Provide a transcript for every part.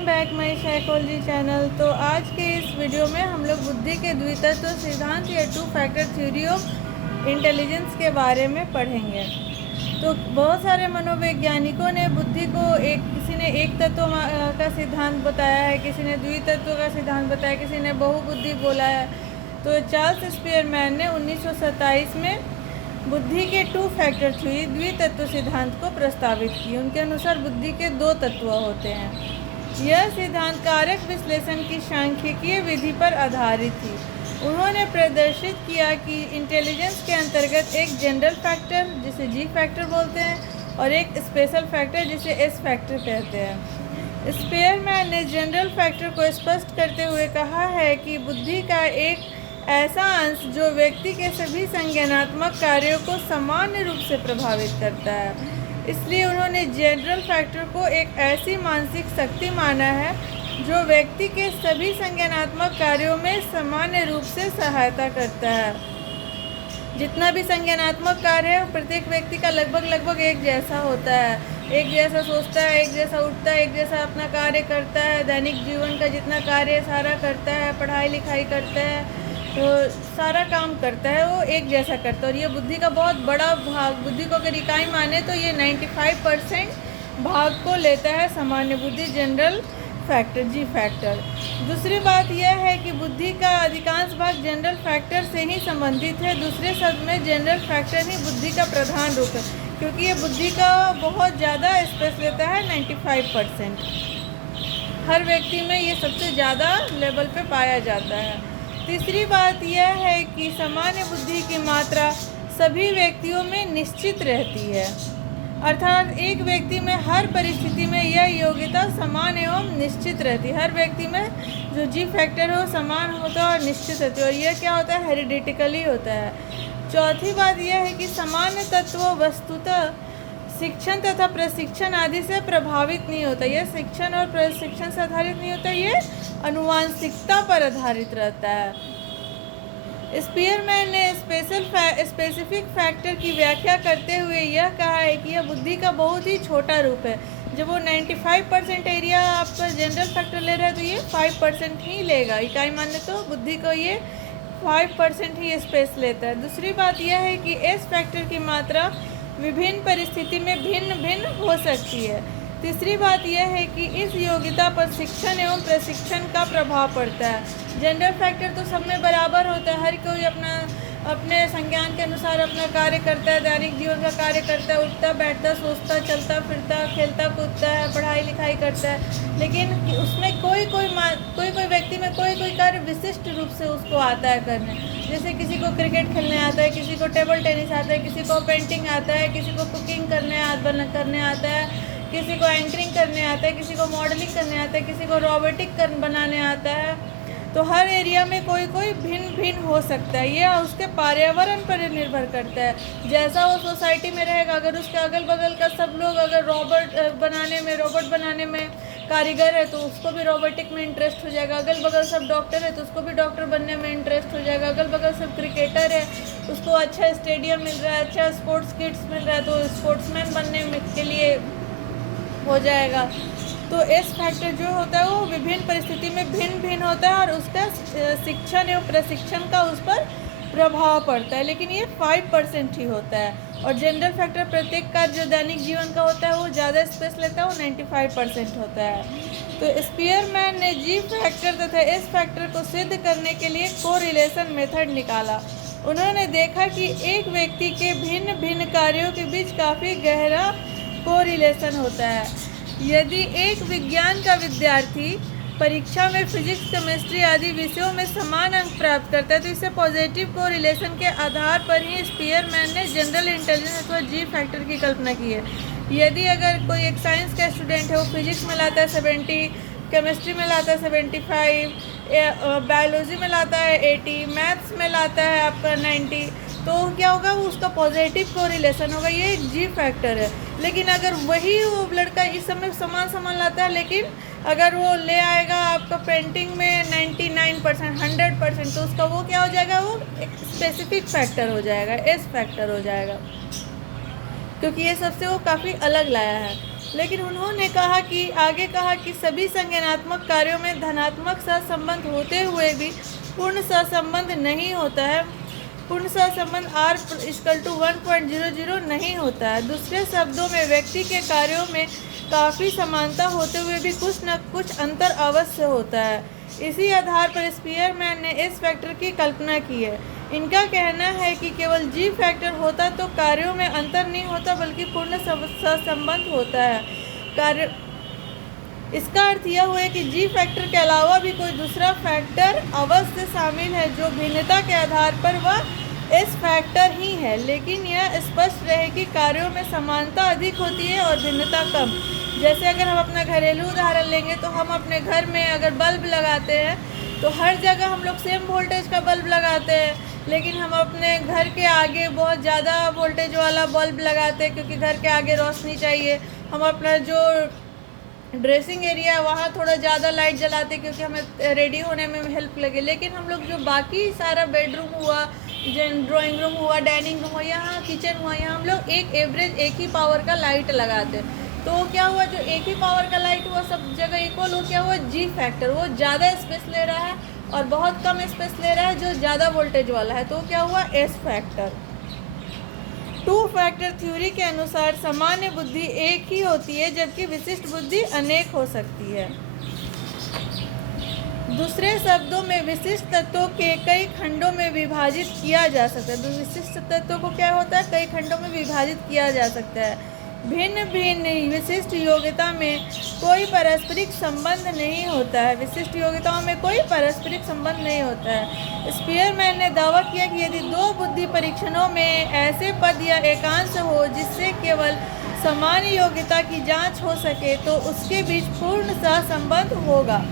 Welcome back my psychology channel. तो आज के इस वीडियो में हम लोग बुद्धि के द्वितत्व सिद्धांत या two factor theory of intelligence के बारे में पढ़ेंगे। तो बहुत सारे मनोवैज्ञानिकों ने बुद्धि को किसी ने एक तत्व का सिद्धांत बताया है, किसी ने द्वितत्व का सिद्धांत बताया, किसी ने बहुबुद्धि बोला है। तो चार्ल्स स्पीयरमैन ने 1927 में बुद्धि के टू फैक्टर थ्योरी द्वितत्व सिद्धांत को प्रस्तावित की। उनके अनुसार बुद्धि के दो तत्व होते हैं। यह सिद्धांत कारक विश्लेषण की सांख्यिकीय विधि पर आधारित थी। उन्होंने प्रदर्शित किया कि इंटेलिजेंस के अंतर्गत एक जनरल फैक्टर जिसे जी फैक्टर बोलते हैं और एक स्पेशल फैक्टर जिसे एस फैक्टर कहते हैं। स्पीयरमैन ने जनरल फैक्टर को स्पष्ट करते हुए कहा है कि बुद्धि का एक ऐसा अंश जो व्यक्ति के सभी संज्ञानात्मक कार्यों को सामान्य रूप से प्रभावित करता है। इसलिए उन्होंने जनरल फैक्टर को एक ऐसी मानसिक शक्ति माना है जो व्यक्ति के सभी संज्ञानात्मक कार्यों में सामान्य रूप से सहायता करता है। जितना भी संज्ञानात्मक कार्य है प्रत्येक व्यक्ति का लगभग एक जैसा होता है, एक जैसा सोचता है, एक जैसा उठता है, एक जैसा अपना कार्य करता है। दैनिक जीवन का जितना कार्य सारा करता है, पढ़ाई लिखाई करता है, तो सारा काम करता है, वो एक जैसा करता है। और ये बुद्धि का बहुत बड़ा भाग, बुद्धि को अगर इकाई माने तो ये 95% भाग को लेता है सामान्य बुद्धि, जनरल फैक्टर, जी फैक्टर। दूसरी बात यह है कि बुद्धि का अधिकांश भाग जनरल फैक्टर से ही संबंधित है। दूसरे शब्द में जनरल फैक्टर ही बुद्धि का प्रधान रूप है, क्योंकि ये बुद्धि का बहुत ज़्यादा स्पेस लेता है। 95% हर व्यक्ति में ये सबसे ज़्यादा लेवल पे पाया जाता है। तीसरी बात यह है कि सामान्य बुद्धि की मात्रा सभी व्यक्तियों में निश्चित रहती है, अर्थात एक व्यक्ति में हर परिस्थिति में यह योग्यता समान एवं निश्चित रहती है। हर व्यक्ति में जो जी फैक्टर है वो समान होता है और निश्चित रहती है, और यह क्या होता है, हेरिडिटिकली होता है। चौथी बात यह है कि सामान्य तत्व वस्तुतः शिक्षण तथा प्रशिक्षण आदि से प्रभावित नहीं होता। यह शिक्षण और प्रशिक्षण से आधारित नहीं होता, ये अनुवांशिकता पर आधारित रहता है। स्पीयरमैन ने स्पेसिफिक फैक्टर की व्याख्या करते हुए यह कहा है कि यह बुद्धि का बहुत ही छोटा रूप है। जब वो 95% एरिया आपका जनरल फैक्टर ले रहा है तो ये 5% ही लेगा। इकाई माने तो बुद्धि को ये 5% ही स्पेस लेता है। दूसरी बात यह है कि एस फैक्टर की मात्रा विभिन्न परिस्थिति में भिन्न भिन्न हो सकती है। तीसरी बात यह है कि इस योग्यता पर शिक्षण एवं प्रशिक्षण का प्रभाव पड़ता है। जनरल फैक्टर तो सब में बराबर होता है, हर कोई अपने संज्ञान के अनुसार अपना कार्य करता है, दैनिक जीवन का कार्य करता है, उठता बैठता, सोचता, चलता फिरता, खेलता कूदता है, पढ़ाई लिखाई करता है। लेकिन उसमें कोई व्यक्ति में कोई कार्य विशिष्ट रूप से उसको आता है करने। जैसे किसी को क्रिकेट खेलने आता है, किसी को टेबल टेनिस आता है, किसी को पेंटिंग आता है, किसी को कुकिंग करने आता है, किसी को एंकरिंग करने आता है, किसी को मॉडलिंग करने आता है, किसी को रोबोटिक बनाने आता है। तो हर एरिया में कोई भिन्न हो सकता है। यह उसके पर्यावरण पर निर्भर करता है। जैसा वो सोसाइटी में रहेगा, अगर उसके अगल बगल का सब लोग अगर रोबोट बनाने में कारीगर है तो उसको भी रोबोटिक में इंटरेस्ट हो जाएगा। अगल बगल सब डॉक्टर है तो उसको भी डॉक्टर बनने में इंटरेस्ट हो जाएगा। अगल बगल सब क्रिकेटर है, उसको अच्छा स्टेडियम मिल रहा है, अच्छा स्पोर्ट्स किट्स मिल रहा है तो स्पोर्ट्समैन बनने के लिए हो जाएगा। तो एस फैक्टर जो होता है वो विभिन्न परिस्थिति में भिन्न होता है और उसका शिक्षण एवं प्रशिक्षण का उस पर प्रभाव पड़ता है, लेकिन ये 5% ही होता है। और जनरल फैक्टर प्रत्येक का जो दैनिक जीवन का होता है वो ज़्यादा स्पेस लेता है, वो 95% होता है। तो स्पीयरमैन ने जी फैक्टर तथा एस फैक्टर को सिद्ध करने के लिए कोरिलेशन मेथड निकाला। उन्होंने देखा कि एक व्यक्ति के भिन्न कार्यों के बीच काफ़ी गहरा कोरिलेशन होता है। यदि एक विज्ञान का विद्यार्थी परीक्षा में फिजिक्स, केमिस्ट्री आदि विषयों में समान अंक प्राप्त करता है तो इसे पॉजिटिव कोरिलेशन के आधार पर ही स्पीयरमैन ने जनरल इंटेलिजेंस अथवा जी फैक्टर की कल्पना की है। यदि अगर कोई एक साइंस का स्टूडेंट है, वो फिजिक्स में लाता है 70, केमिस्ट्री में लाता है 75, बायोलॉजी में लाता है 80, मैथ्स में लाता है आपका 90, तो क्या होगा, वो उसका पॉजिटिव कोरिलेशन होगा, ये जी फैक्टर है। लेकिन अगर वही वो लड़का इस समय समान लाता है, लेकिन अगर वो ले आएगा आपका पेंटिंग में 99%, 100%, तो उसका वो क्या हो जाएगा, वो एक स्पेसिफिक फैक्टर हो जाएगा, एस फैक्टर हो जाएगा, क्योंकि ये सबसे वो काफ़ी अलग लाया है। लेकिन उन्होंने आगे कहा कि सभी संज्ञानात्मक कार्यों में धनात्मक सहसंबंध होते हुए भी पूर्ण सहसंबंध नहीं होता है। पूर्ण सहसंबंध R=1.00 नहीं होता है। दूसरे शब्दों में व्यक्ति के कार्यों में काफ़ी समानता होते हुए भी कुछ न कुछ अंतर अवश्य होता है। इसी आधार पर स्पीयरमैन ने एस फैक्टर की कल्पना की है। इनका कहना है कि केवल जी फैक्टर होता तो कार्यों में अंतर नहीं होता बल्कि पूर्ण सहसंबंध होता है। कार्य इसका अर्थ यह हुआ कि जी फैक्टर के अलावा भी कोई दूसरा फैक्टर अवश्य शामिल है जो भिन्नता के आधार पर वह एस फैक्टर ही है, लेकिन यह स्पष्ट रहे कि कार्यों में समानता अधिक होती है और भिन्नता कम। जैसे अगर हम अपना घरेलू उदाहरण लेंगे तो हम अपने घर में अगर बल्ब लगाते हैं तो हर जगह हम लोग सेम वोल्टेज का बल्ब लगाते हैं, लेकिन हम अपने घर के आगे बहुत ज़्यादा वोल्टेज वाला बल्ब लगाते हैं क्योंकि घर के आगे रोशनी चाहिए। हम अपना जो ड्रेसिंग एरिया है वहाँ थोड़ा ज़्यादा लाइट जलाते क्योंकि हमें रेडी होने में हेल्प लगे। लेकिन हम लोग जो बाकी सारा बेडरूम हुआ, ड्राइंग रूम हुआ, डाइनिंग रूम हुआ, यहाँ किचन हुआ, यहाँ हम लोग एक ही पावर का लाइट लगाते हैं। तो क्या हुआ, जो एक ही पावर का लाइट हुआ सब जगह इक्वल हो, क्या हुआ, जी फैक्टर वो ज़्यादा स्पेस ले रहा है और बहुत कम स्पेस ले रहा है जो ज़्यादा वोल्टेज वाला है, तो क्या हुआ, S factor. Two factor theory के अनुसार सामान्य बुद्धि एक ही होती है जबकि विशिष्ट बुद्धि अनेक हो सकती है। दूसरे शब्दों में विशिष्ट तत्वों के कई खंडों में विभाजित किया जा सकता है। विशिष्ट तत्वों को क्या होता है, कई खंडों में विभाजित किया जा सकता है। भिन्न भिन्न विशिष्ट योग्यता में कोई पारस्परिक संबंध नहीं होता है। विशिष्ट योग्यताओं में कोई पारस्परिक संबंध नहीं होता है। स्पीयरमैन ने दावा किया कि यदि दो बुद्धि परीक्षणों में ऐसे पद या एकांश हो जिससे केवल समान योग्यता की जांच हो सके तो उसके बीच पूर्ण सहसंबंध होगा,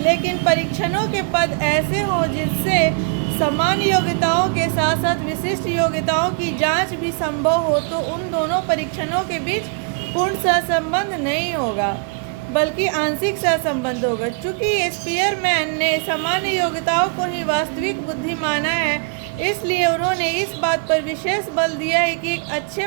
लेकिन परीक्षणों के पद ऐसे हों जिससे समान योग्यताओं के साथ साथ विशिष्ट योग्यताओं की जांच भी संभव हो तो उन दोनों परीक्षणों के बीच पूर्ण सहसंबंध नहीं होगा बल्कि आंशिक सहसंबंध होगा। चूँकि स्पीयरमैन ने सामान्य योग्यताओं को ही वास्तविक बुद्धि माना है, इसलिए उन्होंने इस बात पर विशेष बल दिया है कि एक अच्छे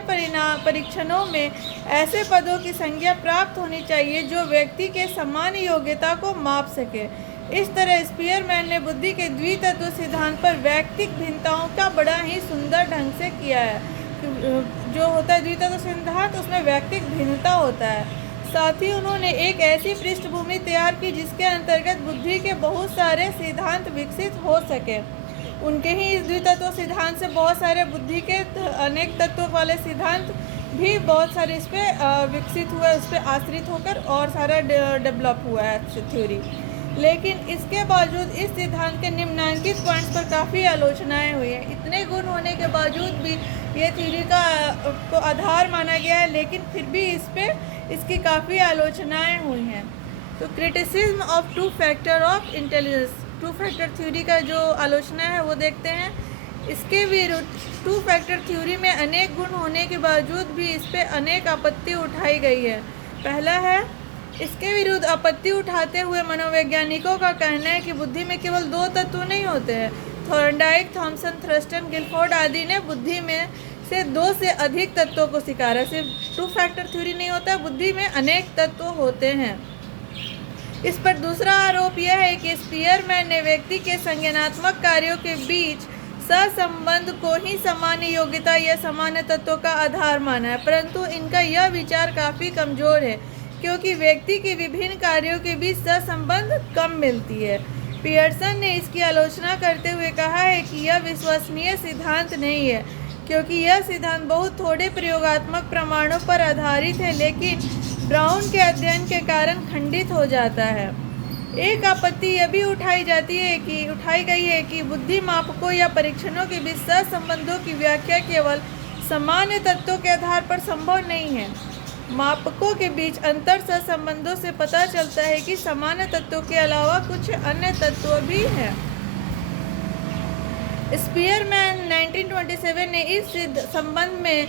परीक्षणों में ऐसे पदों की संख्या प्राप्त होनी चाहिए जो व्यक्ति के सामान्य योग्यता को माप सके। इस तरह स्पीयरमैन ने बुद्धि के द्वितत्व सिद्धांत पर वैयक्तिक भिन्नताओं का बड़ा ही सुंदर ढंग से किया है। जो होता है द्वितत्व सिद्धांत, उसमें वैयक्तिक भिन्नता होता है। साथ ही उन्होंने एक ऐसी पृष्ठभूमि तैयार की जिसके अंतर्गत बुद्धि के बहुत सारे सिद्धांत विकसित हो सके। उनके ही इस द्वितत्व सिद्धांत से बहुत सारे बुद्धि के अनेक तत्वों वाले सिद्धांत भी बहुत सारे इस पर विकसित हुआ, इस पर आश्रित होकर और सारा डेवलप हुआ है थ्योरी। लेकिन इसके बावजूद इस सिद्धांत के निम्नांकित पॉइंट्स पर काफ़ी आलोचनाएं हुई हैं। इतने गुण होने के बावजूद भी ये थ्योरी को आधार माना गया है, लेकिन फिर भी इसकी काफ़ी आलोचनाएं हुई हैं। तो criticism of two factor of intelligence, two factor theory का जो आलोचना है वो देखते हैं। इसके विरुद्ध टू फैक्टर थ्योरी में अनेक गुण होने के बावजूद भी इस पर अनेक आपत्ति उठाई गई है। पहला है, इसके विरुद्ध आपत्ति उठाते हुए मनोवैज्ञानिकों का कहना है कि बुद्धि में केवल दो तत्व नहीं होते हैं। थॉर्नडाइक, थॉमसन, थ्रस्टन, गिलफोर्ड आदि ने बुद्धि में से दो से अधिक तत्वों को स्वीकारा। सिर्फ टू फैक्टर थ्योरी नहीं होता, बुद्धि में अनेक तत्व होते हैं। इस पर दूसरा आरोप यह है कि स्पीयरमैन ने व्यक्ति के संज्ञानात्मक कार्यों के बीच सहसंबंध को ही सामान्य योग्यता या सामान्य तत्वों का आधार माना है, परंतु इनका यह विचार काफ़ी कमजोर है क्योंकि व्यक्ति के विभिन्न कार्यों के बीच सहसंबंध कम मिलती है। पियर्सन ने इसकी आलोचना करते हुए कहा है कि यह विश्वसनीय सिद्धांत नहीं है क्योंकि यह सिद्धांत बहुत थोड़े प्रयोगात्मक प्रमाणों पर आधारित है, लेकिन ब्राउन के अध्ययन के कारण खंडित हो जाता है। एक आपत्ति यह भी उठाई गई है कि बुद्धि मापकों या परीक्षणों के बीच सहसंबंधों की व्याख्या केवल सामान्य तत्वों के आधार पर संभव नहीं है। मापकों के बीच अंतर सहसंबंधों से पता चलता है कि सामान्य तत्वों के अलावा कुछ अन्य तत्व भी हैं। स्पीयरमैन 1927 ने इस संबंध में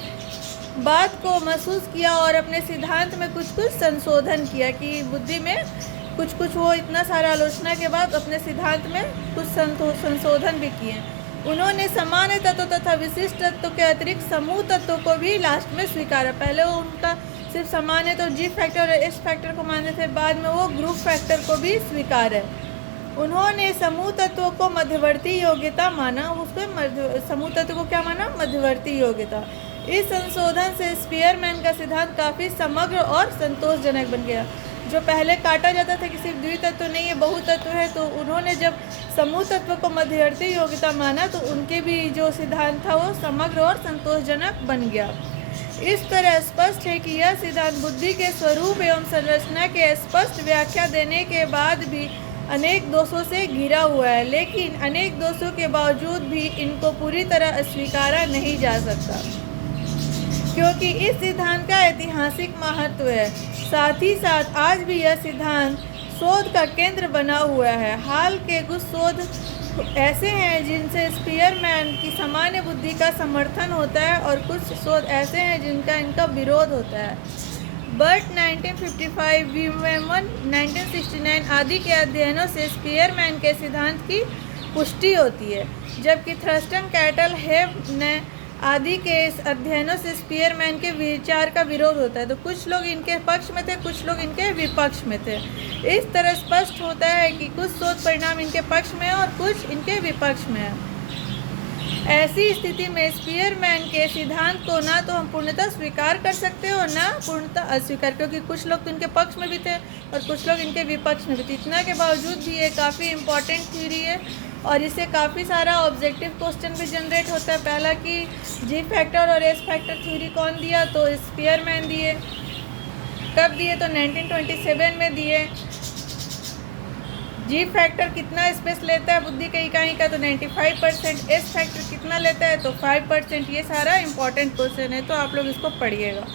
बात को महसूस किया और अपने सिद्धांत में कुछ संशोधन किया कि बुद्धि में कुछ वो इतना सारा आलोचना के बाद अपने सिद्धांत में कुछ संशोधन भी किए। उन्होंने सामान्य तत्व तथा विशिष्ट तत्व के अतिरिक्त समूह तत्वों को भी लास्ट में स्वीकारा। पहले वो उनका सिर्फ समान है तो जी फैक्टर और एस फैक्टर को मानते थे, बाद में वो ग्रुप फैक्टर को भी स्वीकार है। उन्होंने समूह तत्वों को मध्यवर्ती योग्यता माना, उसको समूह तत्व को क्या माना? मध्यवर्ती योग्यता। इस संशोधन से स्पीयरमैन का सिद्धांत काफ़ी समग्र और संतोषजनक बन गया। जो पहले काटा जाता था कि सिर्फ द्वितत्व नहीं है, बहुतत्व है, तो उन्होंने जब समूह तत्व को मध्यवर्ती योग्यता माना तो उनके भी जो सिद्धांत था वो समग्र और संतोषजनक बन गया। इस तरह स्पष्ट है कि यह सिद्धांत बुद्धि के स्वरूप एवं संरचना के स्पष्ट व्याख्या देने के बाद भी अनेक दोषों से घिरा हुआ है, लेकिन अनेक दोषों के बावजूद भी इनको पूरी तरह स्वीकारा नहीं जा सकता, क्योंकि इस सिद्धांत का ऐतिहासिक महत्व है। साथ ही साथ आज भी यह सिद्धांत शोध का केंद्र बना हुआ है। हाल के कुछ शोध ऐसे हैं जिनसे स्पीयरमैन की सामान्य बुद्धि का समर्थन होता है और कुछ शोध ऐसे हैं जिनका इनका विरोध होता है। बट 1955, वीमन 1969 आदि के अध्ययनों से स्पीयरमैन के सिद्धांत की पुष्टि होती है, जबकि थर्स्टन, कैटल, हेब आदि के अध्ययनों से स्पीयरमैन के विचार का विरोध होता है। तो कुछ लोग इनके पक्ष में थे, कुछ लोग इनके विपक्ष में थे। इस तरह स्पष्ट होता है कि कुछ शोध परिणाम इनके पक्ष में है और कुछ इनके विपक्ष में है। ऐसी स्थिति में स्पीयरमैन के सिद्धांत को ना तो हम पूर्णतः स्वीकार कर सकते हो, ना पूर्णतः अस्वीकार, क्योंकि कुछ लोग तो इनके पक्ष में भी थे और कुछ लोग इनके विपक्ष में भी थे। इतना के बावजूद भी ये काफ़ी इम्पॉर्टेंट थ्योरी है और इससे काफ़ी सारा ऑब्जेक्टिव क्वेश्चन भी जनरेट होता है। पहला कि जी फैक्टर और एस फैक्टर थ्योरी कौन दिया? तो स्पीयरमैन दिए। कब दिए? तो 1927 में दिए। जी फैक्टर कितना स्पेस लेता है बुद्धि के इकाई का? तो 95%। एस फैक्टर कितना लेता है? तो 5%। ये सारा इंपॉर्टेंट क्वेश्चन है, तो आप लोग इसको पढ़िएगा।